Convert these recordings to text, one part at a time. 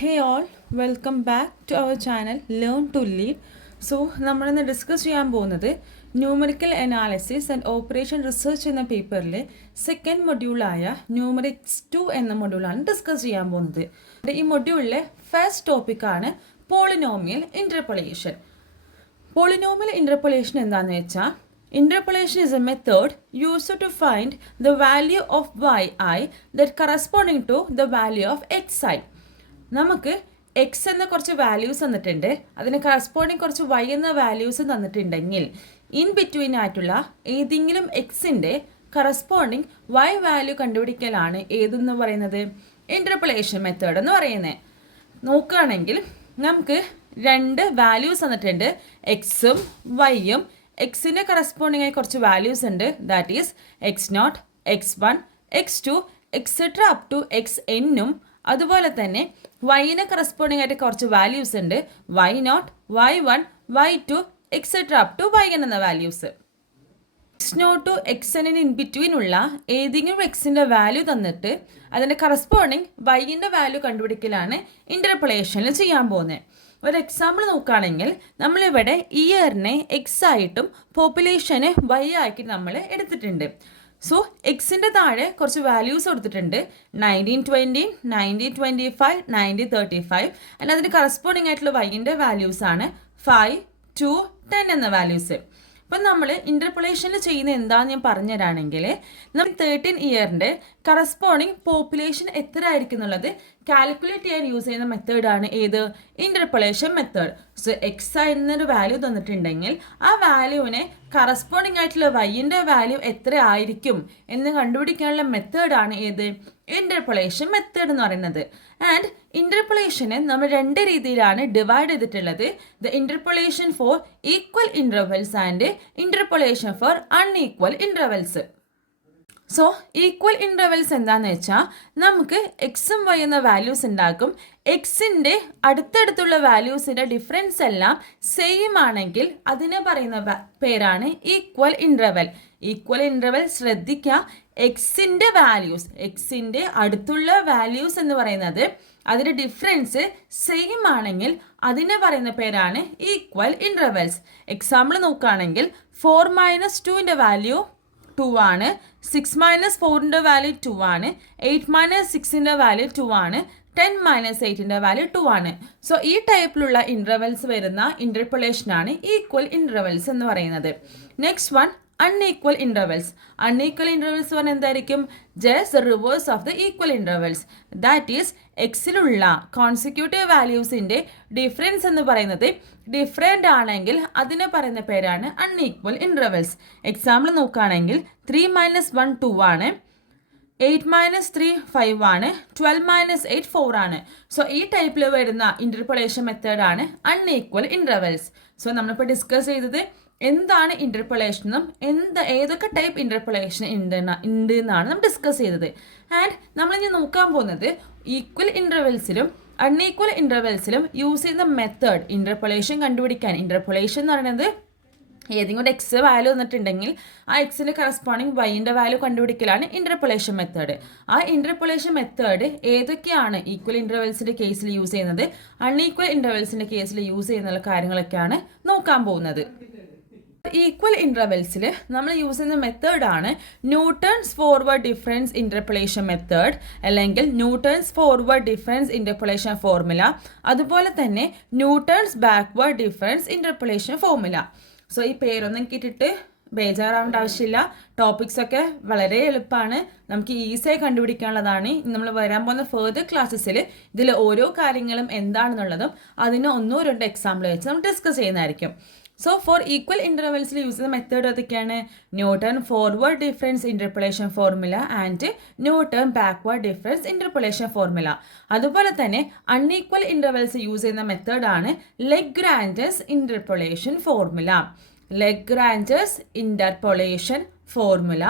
Hey all, welcome back to our channel Learn to Lead. So നമ്മളിന്ന് discuss ചെയ്യാൻ പോകുന്നത് numerical analysis and operation research എന്ന പേപ്പറിലെ second മൊഡ്യൂളായ numerics 2 എന്ന മൊഡ്യൂളാണ് discuss ചെയ്യാൻ പോകുന്നത്. ഈ മൊഡ്യൂളിലെ ഫസ്റ്റ് ടോപ്പിക്കാണ് പോളിനോമിയൽ ഇൻ്റർപൊളേഷൻ. പോളിനോമിയൽ ഇൻ്റർപൊളേഷൻ എന്താണെന്ന് വെച്ചാൽ interpolation is a method used to find the value of yi that corresponding to the value of xi. നമുക്ക് X എന്ന കുറച്ച് വാല്യൂസ് തന്നിട്ടുണ്ട്, അതിന് കറസ്പോണ്ടിങ് കുറച്ച് വൈ എന്ന വാല്യൂസ് തന്നിട്ടുണ്ടെങ്കിൽ ഇൻ ബിറ്റ്വീൻ ആയിട്ടുള്ള ഏതെങ്കിലും എക്സിൻ്റെ കറസ്പോണ്ടിങ് വൈ വാല്യൂ കണ്ടുപിടിക്കലാണ് ഏതെന്ന് പറയുന്നത് ഇൻ്റർപൊളേഷൻ മെത്തേഡ് എന്ന് പറയുന്നത്. നോക്കുകയാണെങ്കിൽ നമുക്ക് രണ്ട് വാല്യൂസ് തന്നിട്ടുണ്ട്, എക്സും വൈയും. എക്സിൻ്റെ കറസ്പോണ്ടിങ് ആയി കുറച്ച് വാല്യൂസ് ഉണ്ട്, that is x0, x1, x2 etcetera up to X എന്നും. അതുപോലെ തന്നെ വൈന് കറസ്പോണ്ടിങ് ആയിട്ട് കുറച്ച് വാല്യൂസ് ഉണ്ട്, y0, y1, y2 etcetera up to yn എന്ന values. x0 to xn in between ഉള്ള ഏതെങ്കിലും എക്സിൻ്റെ വാല്യൂ തന്നിട്ട് അതിൻ്റെ കറസ്പോണ്ടിങ് വൈൻ്റെ വാല്യൂ കണ്ടുപിടിക്കലാണ് ഇൻ്റർപൊളേഷനിൽ ചെയ്യാൻ പോകുന്നത്. ഒരു എക്സാമ്പിൾ നോക്കുകയാണെങ്കിൽ നമ്മളിവിടെ ഇയറിനെ എക്സ് ആയിട്ടും പോപ്പുലേഷനെ വൈ ആയിട്ട് നമ്മൾ എടുത്തിട്ടുണ്ട്. സോ എക്സിൻ്റെ താഴെ കുറച്ച് വാല്യൂസ് കൊടുത്തിട്ടുണ്ട്, 1920, 1925, 1935. ആൻഡ് അതിന് കറസ്പോണ്ടിങ് ആയിട്ടുള്ള വൈൻ്റെ വാല്യൂസാണ് 5, 2, 10 എന്ന വാല്യൂസ്. അപ്പം നമ്മൾ ഇൻ്റർപൊളേഷനിൽ ചെയ്യുന്ന എന്താണെന്ന് ഞാൻ പറഞ്ഞുതരാണെങ്കിൽ നമ്മൾ 13 ഇയറിൻ്റെ കറസ്പോണ്ടിങ് പോപ്പുലേഷൻ എത്ര ആയിരിക്കും എന്നുള്ളത് കാൽക്കുലേറ്റ് ചെയ്യാൻ യൂസ് ചെയ്യുന്ന മെത്തേഡാണ് ഏത് ഇൻ്റർപൊളേഷൻ മെത്തേഡ്. സോ എക്സ് എന്നൊരു വാല്യൂ തന്നിട്ടുണ്ടെങ്കിൽ ആ വാല്യൂവിനെ കറസ്പോണ്ടിങ് ആയിട്ടുള്ള വൈൻ്റെ വാല്യൂ എത്ര ആയിരിക്കും എന്ന് കണ്ടുപിടിക്കാനുള്ള മെത്തേഡാണ് ഏത് ഇൻ്റർപൊളേഷൻ മെത്തേഡ് എന്ന് പറയുന്നത്. ആൻഡ് ഇൻ്റർപൊളേഷനെ നമ്മൾ രണ്ട് രീതിയിലാണ് ഡിവൈഡ് ചെയ്തിട്ടുള്ളത്, the interpolation for equal intervals and interpolation for unequal intervals. So equal intervals എന്താണെന്ന് വെച്ചാൽ നമുക്ക് എക്സും വൈ എന്ന വാല്യൂസ് ഉണ്ടാക്കും, എക്സിൻ്റെ അടുത്തടുത്തുള്ള വാല്യൂസിൻ്റെ ഡിഫറൻസ് എല്ലാം സെയിം ആണെങ്കിൽ അതിനെ പറയുന്ന പേരാണ് ഈക്വൽ ഇൻ്റർവെൽ. ഈക്വൽ ഇൻ്റർവെൽ ശ്രദ്ധിക്കുക, എക്സിൻ്റെ വാല്യൂസ്, എക്സിൻ്റെ അടുത്തുള്ള വാല്യൂസ് എന്ന് പറയുന്നത് അതിൻ്റെ ഡിഫറൻസ് സെയിം ആണെങ്കിൽ അതിനെ പറയുന്ന പേരാണ് ഈക്വൽ ഇൻ്റർവെൽസ്. എക്സാമ്പിൾ നോക്കുകയാണെങ്കിൽ 4 - 2ൻ്റെ വാല്യൂ 2 ആണ്, 6 - 4ൻ്റെ വാല്യൂ 2 ആണ്, 8 - 6ൻ്റെ വാല്യൂ 2 ആണ്, 10 - 8ൻ്റെ വാല്യൂ 2 ആണ്. സോ ഈ ടൈപ്പിലുള്ള ഇൻ്റർവെൽസ് വരുന്ന ഇൻ്റർപൊളേഷനാണ് ഈക്വൽ ഇൻ്റർവെൽസ് എന്ന് പറയുന്നത്. Next one unequal intervals. Unequal intervals പറഞ്ഞാൽ എന്തായിരിക്കും? Just reverse of the equal intervals. That is എക്സിലുള്ള കോൺസിക്യൂട്ടീവ് വാല്യൂസിൻ്റെ ഡിഫറൻസ് എന്ന് പറയുന്നത് ഡിഫറെൻ്റ് ആണെങ്കിൽ അതിനെ പറയുന്ന പേരാണ് അൺഈക്വൽ ഇൻ്റർവെൽസ്. എക്സാമ്പിൾ നോക്കുകയാണെങ്കിൽ 3 - 1 2 ആണ്, 8 - 3 5 ആണ്, 12 - 8 4 ആണ്. സോ ഈ ടൈപ്പിൽ വരുന്ന ഇൻ്റർപൊളേഷൻ മെത്തേഡാണ് അൺഈക്വൽ ഇൻ്റർവെൽസ്. സോ നമ്മളിപ്പോൾ ഡിസ്കസ് ചെയ്തത് എന്താണ് ഇൻ്റർപൊളേഷനും ഏതൊക്കെ ടൈപ്പ് ഇൻ്റർപൊളേഷൻ ഉണ്ട് എന്നാണ് നമ്മൾ ഡിസ്കസ് ചെയ്തത്. ആൻഡ് നമ്മളിനി നോക്കാൻ പോകുന്നത് ഈക്വൽ ഇൻ്റർവെൽസിലും അൺഈക്വൽ ഇൻ്റർവെൽസിലും യൂസ് ചെയ്യുന്ന മെത്തേഡ് ഇൻ്റർപൊളേഷൻ കണ്ടുപിടിക്കാൻ. ഇൻ്റർപൊളേഷൻ എന്ന് പറയുന്നത് ഏതെങ്കിലും ഒരു എക്സ് വാല്യൂ തന്നിട്ടുണ്ടെങ്കിൽ ആ എക്സിൻ്റെ കറസ്പോണ്ടിങ് വൈൻ്റെ വാല്യൂ കണ്ടുപിടിക്കലാണ് ഇൻ്റർപൊളേഷൻ മെത്തേഡ്. ആ ഇൻ്റർപൊളേഷൻ മെത്തേഡ് ഏതൊക്കെയാണ് ഈക്വൽ ഇൻ്റർവെൽസിൻ്റെ കേസിൽ യൂസ് ചെയ്യുന്നത്, അൺഈക്വൽ ഇൻ്റർവെൽസിൻ്റെ കേസിൽ യൂസ് ചെയ്യുന്ന കാര്യങ്ങളൊക്കെയാണ് നോക്കാൻ പോകുന്നത്. ഈക്വൽ ഇൻ്റർവെൽസിൽ നമ്മൾ യൂസ് ചെയ്യുന്ന മെത്തേഡാണ് Newton's forward difference interpolation method, അല്ലെങ്കിൽ Newton's forward difference interpolation formula, അതുപോലെ തന്നെ Newton's backward difference interpolation formula. So ഈ പേരൊന്നും കേട്ടിട്ട് ബേജാറാവേണ്ട ആവശ്യമില്ല, ടോപ്പിക്സ് ഒക്കെ വളരെ എളുപ്പമാണ്, നമുക്ക് ഈസിയായി കണ്ടുപിടിക്കാനുള്ളതാണ്. നമ്മൾ വരാൻ പോകുന്ന ഫെർദർ ക്ലാസ്സസിൽ ഇതിൽ ഓരോ കാര്യങ്ങളും എന്താണെന്നുള്ളതും അതിന് 1-2 എക്സാമ്പിൾ വെച്ച് നമ്മൾ ഡിസ്കസ് ചെയ്യുന്നതായിരിക്കും. സോ ഫോർ ഈക്വൽ ഇൻ്റർവെൽസിൽ യൂസ് ചെയ്യുന്ന മെത്തേഡ് ഏതൊക്കെയാണ്? Newton forward difference interpolation formula and newton backward difference interpolation formula. അതുപോലെ തന്നെ അൺഈക്വൽ ഇൻ്റർവെൽസ് യൂസ് ചെയ്യുന്ന മെത്തേഡാണ് Lagrange's interpolation formula. Lagrange's interpolation formula.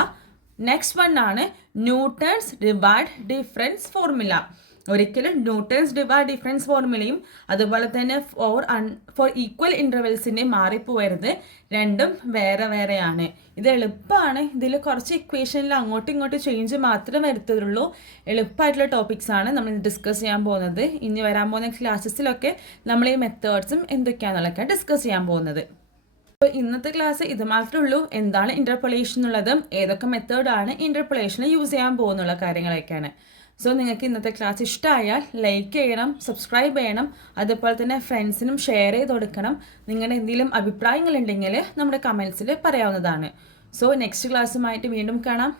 Next one ആണ് ന്യൂട്ടൺസ് ഡിവൈഡ് ഡിഫറൻസ് ഫോർമുല. ഒരിക്കലും Newton's difference ഫോർമുലയും അതുപോലെ തന്നെ ഫോർ ഈക്വൽ ഇൻ്റർവെൽസിൻ്റെ മാറിപ്പോയരുത്. രണ്ടും വേറെ വേറെയാണ്. ഇത് എളുപ്പമാണ്. ഇതിൽ കുറച്ച് ഇക്വേഷനിൽ അങ്ങോട്ടും ഇങ്ങോട്ടും ചേഞ്ച് മാത്രമേ വരുത്തുള്ളൂ. എളുപ്പമായിട്ടുള്ള ടോപ്പിക്സ് ആണ് നമ്മൾ ഡിസ്കസ് ചെയ്യാൻ പോകുന്നത്. ഇനി വരാൻ പോകുന്ന ക്ലാസ്സസിലൊക്കെ നമ്മൾ ഈ മെത്തേഡ്സും എന്തൊക്കെയാണെന്നുള്ളതൊക്കെ ഡിസ്കസ് ചെയ്യാൻ പോകുന്നത്. അപ്പോൾ ഇന്നത്തെ ക്ലാസ് ഇത് മാത്രമേ ഉള്ളൂ. എന്താണ് ഇൻ്റർപൊളേഷൻ എന്നുള്ളതും ഏതൊക്കെ മെത്തേഡാണ് ഇൻ്റർപൊളേഷനിൽ യൂസ് ചെയ്യാൻ പോകുന്നുള്ള കാര്യങ്ങളൊക്കെയാണ്. സോ നിങ്ങൾക്ക് ഇന്നത്തെ ക്ലാസ് ഇഷ്ടമായാൽ ലൈക്ക് ചെയ്യണം, സബ്സ്ക്രൈബ് ചെയ്യണം, അതുപോലെ തന്നെ ഫ്രണ്ട്സിനും ഷെയർ ചെയ്ത് കൊടുക്കണം. നിങ്ങളുടെ എന്തെങ്കിലും അഭിപ്രായങ്ങളുണ്ടെങ്കിൽ നമ്മുടെ കമൻസിൽ പറയാവുന്നതാണ്. സോ നെക്സ്റ്റ് ക്ലാസ്സുമായിട്ട് വീണ്ടും കാണാം.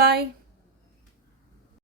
ബൈ.